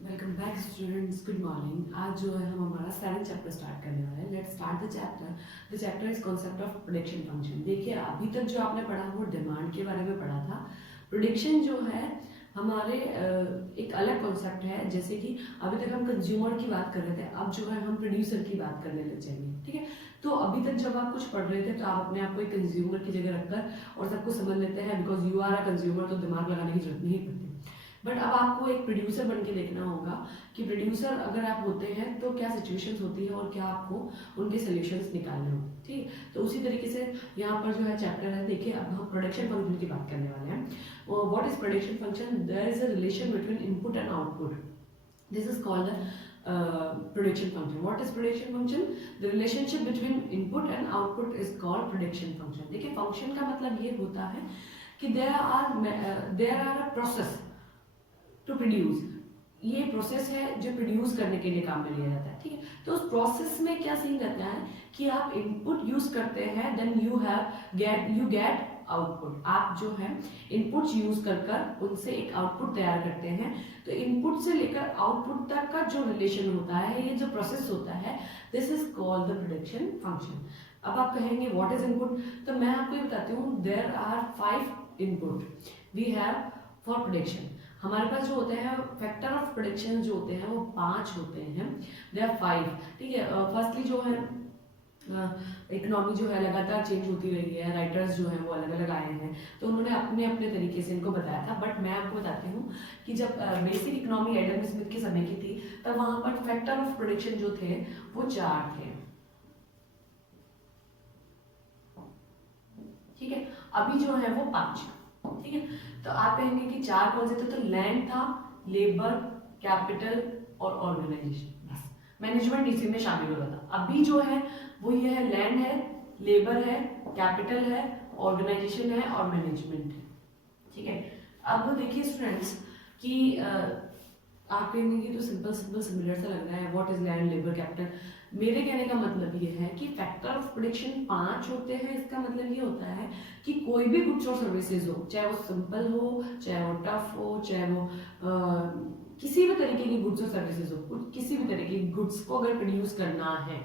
Welcome back students, good morning. आज जो है हम हमारा 7th चैप्टर स्टार्ट करने वाले हैं। Let's start the chapter is concept of prediction function. देखिए, अभी तक जो आपने पढ़ा वो डिमांड के बारे में पढ़ा था। प्रेडिक्शन जो है हमारे एक अलग कॉन्सेप्ट है। जैसे कि अभी तक हम कंज्यूमर की बात कर रहे थे, अब जो है हम प्रोड्यूसर की बात करने लग जाएंगे। ठीक है, तो अभी तक जब आप कुछ पढ़ रहे थे तो आप अपने आप को एक कंज्यूमर की जगह रखकर और सब कुछ समझ लेते हैं, because you are a consumer, तो दिमाग लगाने की जरूरत नहीं पड़ती। बट अब आपको एक प्रोड्यूसर बन के देखना होगा कि प्रोड्यूसर अगर आप होते हैं तो क्या सिचुएशंस होती है और क्या आपको उनके सोल्यूशंस निकालने होंगे। ठीक है, तो उसी तरीके से यहाँ पर जो है चैप्टर है। देखिए, अब हम प्रोडक्शन फंक्शन की बात करने वाले हैं। What is production function? There is a relation between input and output. This is called prediction function. What is prediction function? The relationship between input and output is called prediction function. देखिए, function का मतलब ये होता है कि there are a process to produce. ये process है जो प्रोड्यूस करने के लिए काम में लिया जाता है। ठीक है, तो उस प्रोसेस में क्या सीन रहता है कि आप इनपुट यूज करते हैं, देन यू गेट आउटपुट। आप जो है इनपुट यूज कर उनसे एक आउटपुट तैयार करते हैं। तो इनपुट से लेकर आउटपुट तक का जो रिलेशन होता है, ये जो प्रोसेस होता है, this is called the prediction function. अब आप कहेंगे व्हाट इज इनपुट, तो मैं आपको ये बताती हूँ। There are 5 input we have for prediction. हमारे पास जो होते हैं फैक्टर ऑफ प्रेडिक्शन जो होते हैं वो 5 होते हैं। They are 5। ठीक है, फर्स्टली जो है इकोनॉमी जो है लगातार चेंज होती रही है। राइटर्स जो हैं वो अलग अलग आए हैं, तो उन्होंने अपने अपने तरीके से इनको बताया था। बट मैं आपको बताती हूँ कि जब बेसिक इकोनॉमी एडम स्मिथ के समय की थी, तब वहां पर फैक्टर ऑफ प्रेडिक्शन जो थे वो 4 थे। ठीक है, अभी जो है वो 5। ठीक है, तो आप कहेंगे कि 4 कौन से थे? तो लैंड था, लेबर, कैपिटल और ऑर्गेनाइजेशन। बस मैनेजमेंट इसी में शामिल होता था। अभी जो है वो ये है, लैंड है, लेबर है, कैपिटल है, ऑर्गेनाइजेशन है और मैनेजमेंट है। ठीक है, अब देखिए स्टूडेंट्स कि आप कहेंगे कि तो सिंपल सिंपल सिमिलर सा लग रहा है। What is land, labour, capital? मेरे कहने का मतलब ये है कि फैक्टर ऑफ प्रेडिक्शन 5 होते हैं। इसका मतलब ये होता है कि कोई भी गुड्स और सर्विसेज हो, चाहे वो सिंपल हो, चाहे वो टफ हो, चाहे वो किसी भी तरीके की गुड्स और सर्विसेज हो, किसी भी तरह की गुड्स को अगर प्रोड्यूस करना है,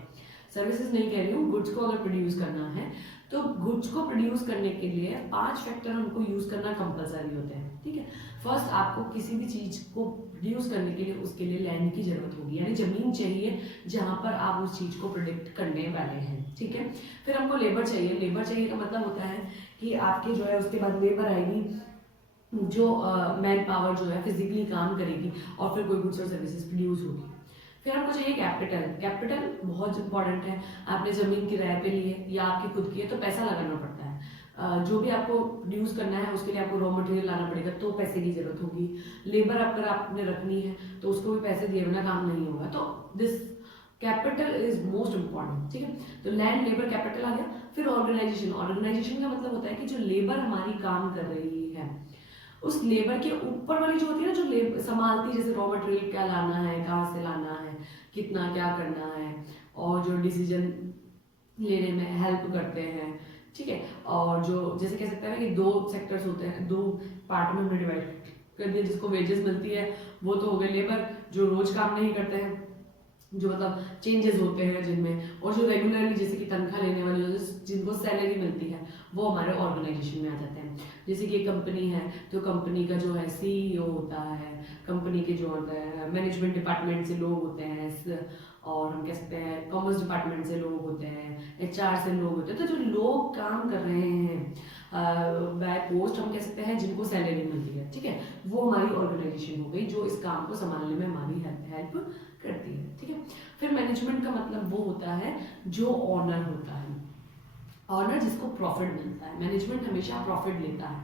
सर्विसेज नहीं कह रही हूँ, गुड्स को अगर प्रोड्यूस करना है, तो गुड्स को प्रोड्यूस करने के लिए 5 फैक्टर हमको यूज करना कंपलसरी होते हैं। ठीक है, फर्स्ट आपको किसी भी चीज को प्रोड्यूस करने के लिए उसके लिए लैंड की जरूरत होगी, यानी जमीन चाहिए जहां पर आप उस चीज को प्रोडिक्ट करने वाले हैं। ठीक है, फिर हमको लेबर चाहिए। लेबर चाहिए का मतलब होता है कि आपके जो है उसके बाद लेबर आएगी जो मैन पावर जो है फिजिकली काम करेगी और फिर कोई गुड्स और सर्विसेज प्रोड्यूस होगी। फिर हमको चाहिए कैपिटल। कैपिटल बहुत इंपॉर्टेंट है। आपने जमीन किराए पे ली है या आपकी खुद की है तो पैसा लगाना पड़ता है। जो भी आपको प्रोड्यूस करना है उसके लिए आपको रॉ मटेरियल लाना पड़ेगा, तो पैसे की जरूरत होगी। लेबर अगर आपने रखनी है तो उसको भी पैसे दिए बिना काम नहीं होगा। तो this capital is most important. ठीक है, तो लैंड, लेबर, कैपिटल आ गया। फिर ऑर्गेनाइजेशन। ऑर्गेनाइजेशन का मतलब होता है कि जो लेबर हमारी काम कर रही है, उस लेबर के ऊपर वाली जो होती है ना, जो लेबर संभालती है, जैसे रॉ मटेरियल क्या लाना है, कहाँ से लाना है, कितना क्या करना है, और जो डिसीजन लेने में हेल्प करते हैं। ठीक है, और जो जैसे कह सकते हैं कि 2 सेक्टर्स होते हैं, 2 पार्ट में हमने डिवाइड कर दिया। जिसको वेजेस मिलती है वो तो हो गए लेबर, जो रोज काम नहीं करते हैं, जो मतलब चेंजेस होते हैं जिनमें, और जो रेगुलरली जैसे कि तनख्वाह लेने वाले जिनको सैलरी मिलती है, वो हमारे ऑर्गेनाइजेशन में आ जाते हैं। जैसे कि एक कंपनी है तो कंपनी का जो है सीईओ होता है, कंपनी के जो होता है मैनेजमेंट डिपार्टमेंट से लोग होते हैं, और हम कह सकते हैं कॉमर्स डिपार्टमेंट से लोग होते हैं, एचआर से लोग होते हैं। तो जो लोग काम कर रहे हैं बाय पोस्ट, हम कह सकते हैं जिनको सैलरी मिलती है, ठीक है, वो हमारी ऑर्गेनाइजेशन हो गई जो इस काम को संभालने में हमारी हेल्प करती है। ठीक है, फिर मैनेजमेंट का मतलब वो होता है जो ऑनर होता है, ऑनर जिसको प्रॉफिट मिलता है। मैनेजमेंट हमेशा प्रॉफिट लेता है।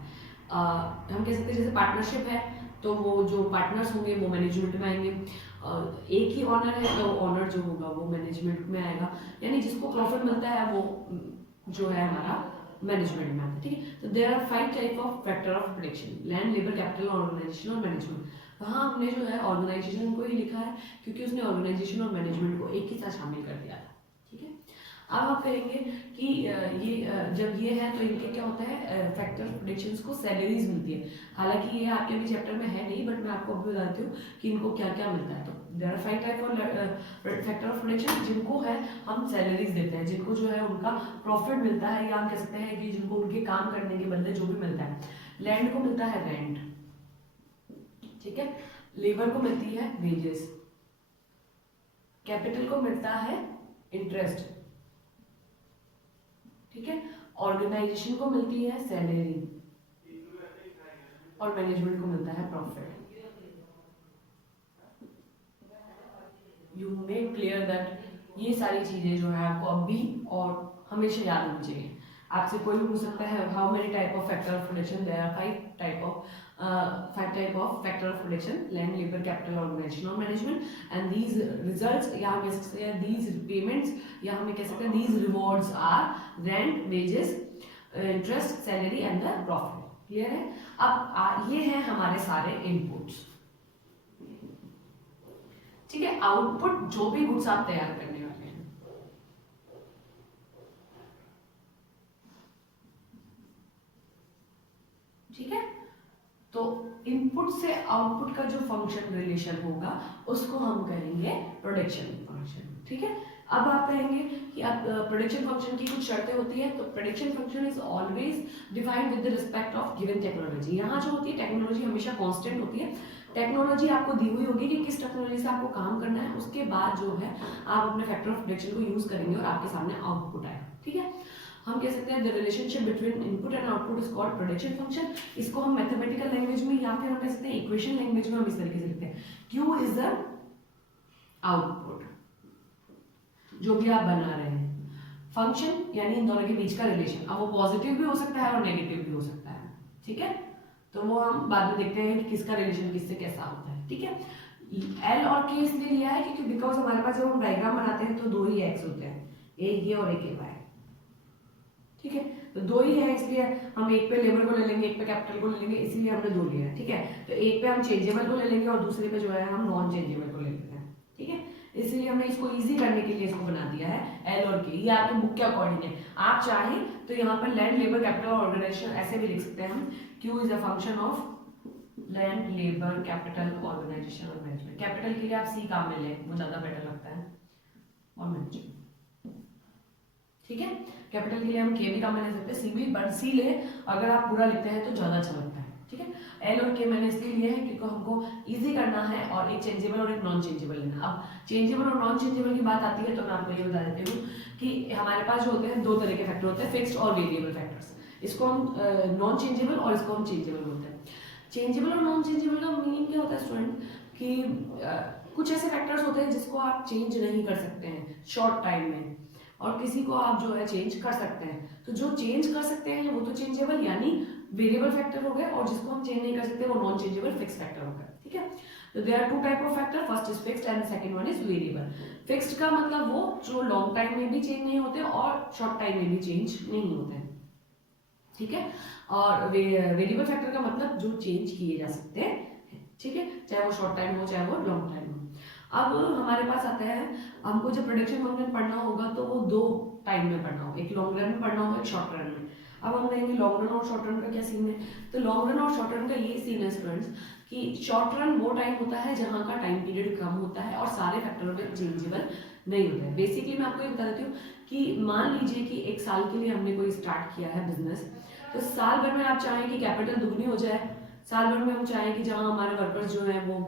हम कह सकते हैं जैसे पार्टनरशिप है तो वो जो पार्टनर्स होंगे वो मैनेजमेंट में आएंगे। एक ही ऑनर है तो ऑनर जो होगा वो मैनेजमेंट में आएगा, यानी जिसको प्रॉफिट मिलता है वो जो है हमारा मैनेजमेंट में आता है। ठीक है, तो there are 5 type of factor of prediction: land, labour, capital, organisation और मैनेजमेंट। वहाँ हमने जो है ऑर्गेनाइजेशन को ही लिखा है क्योंकि उसने ऑर्गेनाइजेशन और मैनेजमेंट को एक ही साथ शामिल कर दिया था। ठीक है, अब आप कहेंगे कि जब ये है तो इनके क्या होता है, फैक्टर ऑफ प्रेडिक्शंस को सैलरीज मिलती है। हालांकि ये आपके भी चैप्टर में है नहीं, बट मैं आपको अभी बताती हूँ कि इनको क्या क्या मिलता है। तो there are 5 type of factor of prediction, जिनको है हम सैलरीज देते हैं, जिनको जो है उनका प्रॉफिट मिलता है, या हम कह सकते हैं कि जिनको उनके काम करने के बदले जो भी मिलता है। लैंड को मिलता है रेंट, ठीक है, लेबर को मिलती है वेजेस, कैपिटल को मिलता है इंटरेस्ट, ठीक है, ऑर्गेनाइजेशन को मिलती है सैलरी, और मैनेजमेंट को मिलता है profit. You make clear that ये सारी चीजें जो है आपको अभी और हमेशा याद होनी चाहिए। आपसे कोई भी पूछ सकता है how many type of factor of production, there are 5 type of factor of production, land, labour, capital, organisation और मैनेजमेंट। एंड दीज रिजल्ट्स, या हम कह सकते हैं दीज पेमेंट्स, या हमें कह सकते हैं these rewards are rent, wages, interest, salary and the profit. Clear है? अब ये हैं हमारे सारे इनपुट्स, ठीक है। आउटपुट जो भी गुड्स आप तैयार करने वाले हैं, ठीक है। तो इनपुट से आउटपुट का जो फंक्शन रिलेशन होगा उसको हम कहेंगे प्रोडक्शन फंक्शन, ठीक है। अब आप कहेंगे कि आप प्रोडक्शन फंक्शन की कुछ शर्तें होती है। तो production function is always defined with the respect of given technology. यहाँ जो होती है टेक्नोलॉजी हमेशा कांस्टेंट होती है। टेक्नोलॉजी आपको दी हुई होगी कि किस टेक्नोलॉजी से आपको काम करना है, उसके बाद जो है आप अपने फैक्टर ऑफ प्रोडक्शन को यूज करेंगे और आपके सामने आउटपुट आएगा, ठीक है। हम कह सकते हैं the relationship between input and output is called production function. इसको हम मैथमेटिकल लैंग्वेज में या फिर हम कह सकते हैं इक्वेशन लैंग्वेज में हम इस तरीके से लिखते हैं, Q इज द आउटपुट, जो भी आप बना रहे हैं, फंक्शन यानी इन दोनों के बीच का रिलेशन। अब वो पॉजिटिव भी हो सकता है और नेगेटिव भी हो सकता है, ठीक है। तो वो हम बाद में देखते हैं कि किसका रिलेशन किससे कैसा होता है, ठीक है। एल और के इसलिए लिया है क्योंकि बिकॉज हमारे पास जब हम डायग्राम बनाते हैं तो दो ही एक्स होते हैं, एक ये और एक ये वाई, ठीक है। तो दो ही है, इसलिए हम एक पे लेबर को ले लेंगे, एक पे कैपिटल को ले लेंगे, इसीलिए हमने दो लिया है, ठीक है। तो एक पे हम चेंजेबल को ले लेंगे और दूसरे पे जो है हम नॉन चेंजेबल को ले लेते हैं, ठीक है। इसलिए हमने इसको इजी करने के लिए इसको बना दिया है एल और के। ये आपके बुक के अकॉर्डिंग है, आप चाहें तो यहाँ पर लैंड, लेबर, कैपिटल और ऑर्गेनाइजेशन ऐसे भी लिख सकते हैं हम। Q is a function of land, labour, capital, organisation और मैनेजमेंट। कैपिटल के लिए आप सी काम में ले, वो ज्यादा बेटर लगता है, और मैनेजमेंट, ठीक है। कैपिटल के लिए हम के भी काम में ले सकते हैं, सी भी, बट सी ले अगर आप पूरा लिखते हैं तो ज्यादा अच्छा लगता है, ठीक है। एल और के मैंने इसलिए लिए हैं क्योंकि हमको इजी करना है और एक चेंजेबल और एक नॉन चेंजेबल लेना। अब चेंजेबल और नॉन चेंजेबल की बात आती है तो मैं आपको ये बता देती हूँ कि हमारे पास जो होते हैं दो तरह के फैक्टर होते हैं, फिक्स्ड और वेरिएबल फैक्टर्स। इसको हम नॉन चेंजेबल और इसको हम चेंजेबल बोलते हैं। चेंजेबल और नॉन चेंजेबल का मीनिंग क्या होता है स्टूडेंट, कि कुछ ऐसे फैक्टर्स होते हैं जिसको आप चेंज नहीं कर सकते हैं शॉर्ट टाइम में, और किसी को आप जो है चेंज कर सकते हैं। तो जो चेंज कर सकते हैं वो तो चेंजेबल यानी वेरिएबल फैक्टर हो गए, और जिसको हम चेंज नहीं कर सकते वो नॉन चेंजेबल फिक्स फैक्टर हो गए, ठीक है। तो there are two type of factor, first is fixed and second one is variable. Fixed का मतलब वो जो लॉन्ग टाइम में भी चेंज नहीं होते और शॉर्ट टाइम में भी चेंज नहीं होते हैं, ठीक है। और वेरिएबल फैक्टर का मतलब जो चेंज किए जा सकते हैं, ठीक है, चाहे वो शॉर्ट टाइम हो चाहे वो लॉन्ग टाइम हो। अब हमारे पास आता है, हमको जब प्रोडक्शन फंक्शन पढ़ना होगा तो वो दो टाइम में पढ़ना होगा, एक लॉन्ग रन में पढ़ना होगा, एक शॉर्ट रन में। अब हम कहेंगे लॉन्ग रन और शॉर्ट रन का क्या सीन है। तो लॉन्ग रन और शॉर्ट रन का ये सीन है स्टूडेंट्स कि शॉर्ट रन वो टाइम होता है जहाँ का टाइम पीरियड कम होता है और सारे फैक्टर में चेंजेबल नहीं होता है। बेसिकली मैं आपको ये बता देती हूँ कि मान लीजिए कि एक साल के लिए हमने कोई स्टार्ट किया है बिजनेस, तो साल भर में आप चाहें कि कैपिटल दुगनी हो जाए, साल भर में हम चाहें कि जहाँ हमारे वर्कर्स जो है वो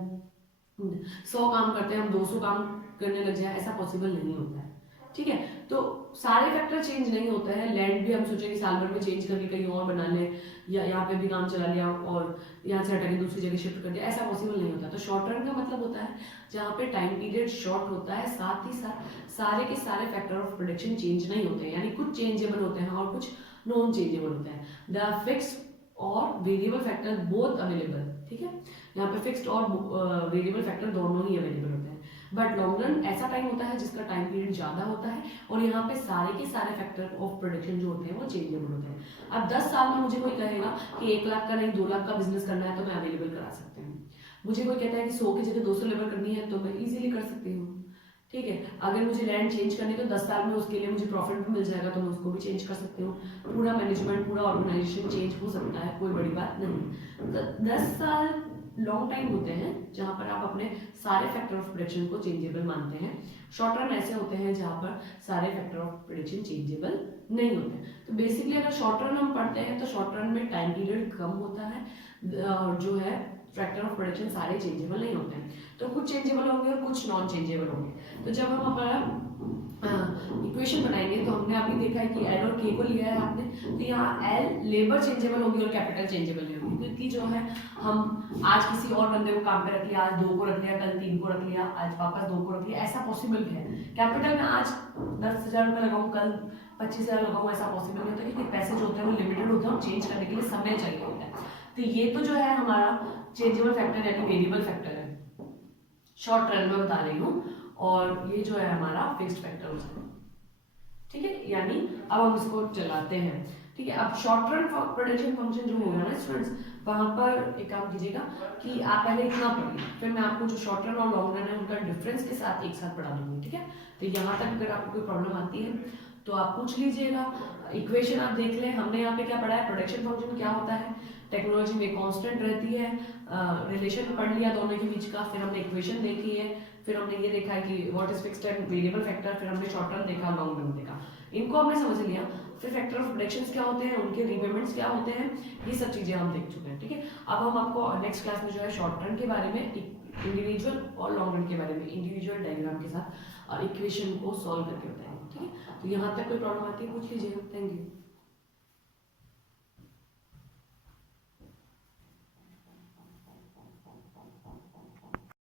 100 काम करते हैं हम 200 काम करने लग जाए, ऐसा पॉसिबल नहीं होता है, ठीक है। तो सारे फैक्टर चेंज नहीं होते हैं। लैंड भी हम सोचे कि साल भर में चेंज करके कहीं और बना ले, या यहाँ पे भी काम चला लिया और यहाँ से हटा के दूसरी जगह शिफ्ट कर दिया, ऐसा पॉसिबल नहीं होता। तो शॉर्ट रन का मतलब होता है जहाँ पे टाइम पीरियड शॉर्ट होता है, साथ ही साथ सारे के सारे फैक्टर ऑफ प्रोडक्शन चेंज नहीं होते हैं, यानी कुछ चेंजेबल होते हैं और कुछ नॉन चेंजेबल होते हैं। द फिक्स और वेरिएबल फैक्टर बोथ अवेलेबल, ठीक है। यहाँ पे फिक्स्ड और वेरिएबल फैक्टर दोनों ही अवेलेबल होते हैं। बट लॉन्ग रन ऐसा टाइम होता है जिसका टाइम पीरियड ज्यादा होता है और यहाँ पे सारे के सारे फैक्टर ऑफ प्रोडक्शन जो होते हैं वो चेंजेबल होते हैं। अब 10 साल में मुझे कोई कहेगा कि 1 लाख का नहीं 2 लाख का बिजनेस करना है तो मैं अवेलेबल करा सकती हूँ। मुझे कोई कहता है कि 100 की जगह 200 लेबर करनी है तो मैं इजीली कर सकती हूँ, ठीक है। अगर मुझे लैंड चेंज करनी है तो 10 साल में उसके लिए मुझे प्रॉफिट भी मिल जाएगा, तो मैं उसको भी चेंज कर सकती हूँ। पूरा मैनेजमेंट, पूरा ऑर्गेनाइजेशन चेंज हो सकता है, कोई बड़ी बात नहीं। तो 10 साल लॉन्ग टाइम होते हैं जहाँ पर आप अपने सारे फैक्टर ऑफ प्रेडिक्शन को चेंजेबल मानते हैं। शॉर्ट रन ऐसे होते हैं जहाँ पर सारे फैक्टर ऑफ प्रेडिक्शन चेंजेबल नहीं होते। तो बेसिकली अगर शॉर्ट रन हम पढ़ते हैं तो शॉर्ट रन में टाइम पीरियड कम होता है, जो है फैक्टर ऑफ प्रेडिक्शन सारे चेंजेबल नहीं होते हैं, तो कुछ चेंजेबल होंगे और कुछ नॉन चेंजेबल होंगे। तो जब हम हमारा इक्वेशन बनाएंगे तो हमने अभी देखा है कि एल और के को लिया है आपने, तो यहाँ एल लेबर चेंजेबल होगी और कैपिटल चेंजेबल नहीं होगी, क्योंकि जो है हम आज किसी और बंदे को काम पे रख लिया, आज 2 को रख लिया, कल 3 को रख लिया, आज वापस 2 को रख लिया, ऐसा पॉसिबल है। कैपिटल में आज 10,000 रुपये लगाऊँ, कल 25,000 लगाऊँ, ऐसा पॉसिबल नहीं होता, क्योंकि पैसे जो होते हैं वो लिमिटेड होते हैं और चेंज करने के लिए समय चाहिए होता है। तो ये तो जो है हमारा चेंजेबल फैक्टर यानी वेरिएबल फैक्टर है, शॉर्ट रन में बता रही हूँ, और ये जो है हमारा फिक्स्ड फैक्टर होता है। ठीक है, यानी अब हम इसको चलाते हैं। ठीक है, अब शॉर्ट रन प्रेडिक्शन फंक्शन जो होगा ना स्टूडेंट्स, वहां पर एक काम कीजिएगा कि आप पहले इतना पढ़िए, फिर मैं आपको जो शॉर्ट रन और लॉन्ग रन है उनका डिफरेंस के साथ एक साथ पढ़ा दूंगी। ठीक है, तो यहाँ तक अगर आपको कोई प्रॉब्लम आती है तो आप पूछ लीजिएगा। इक्वेशन आप देख लें, हमने यहाँ पे क्या पढ़ा है, प्रोडक्शन फंक्शन क्या होता है, टेक्नोलॉजी में कांस्टेंट रहती है, रिलेशन पढ़ लिया दोनों के बीच का, फिर हमने इक्वेशन देखी है, फिर हमने ये देखा है कि what is fixed and variable factor, फिर हमने शॉर्ट रन देखा, लॉन्ग रन देखा, इनको हमने समझ लिया। फिर फैक्टर ऑफ प्रेडिक्शंस क्या होते हैं, उनके रीपेमेंट्स क्या होते हैं, ये सब चीजें हम देख चुके हैं। ठीक है, अब हम आपको नेक्स्ट क्लास में जो है शॉर्ट रन के बारे में, इंडिविजुअल और लॉन्ग रन के बारे में इंडिविजुअल डायग्राम के साथ और इक्वेशन को सॉल्व करके बताएंगे। ठीक है, तो यहाँ तक कोई प्रॉब्लम आती है पूछ लीजिएगा। Thank you.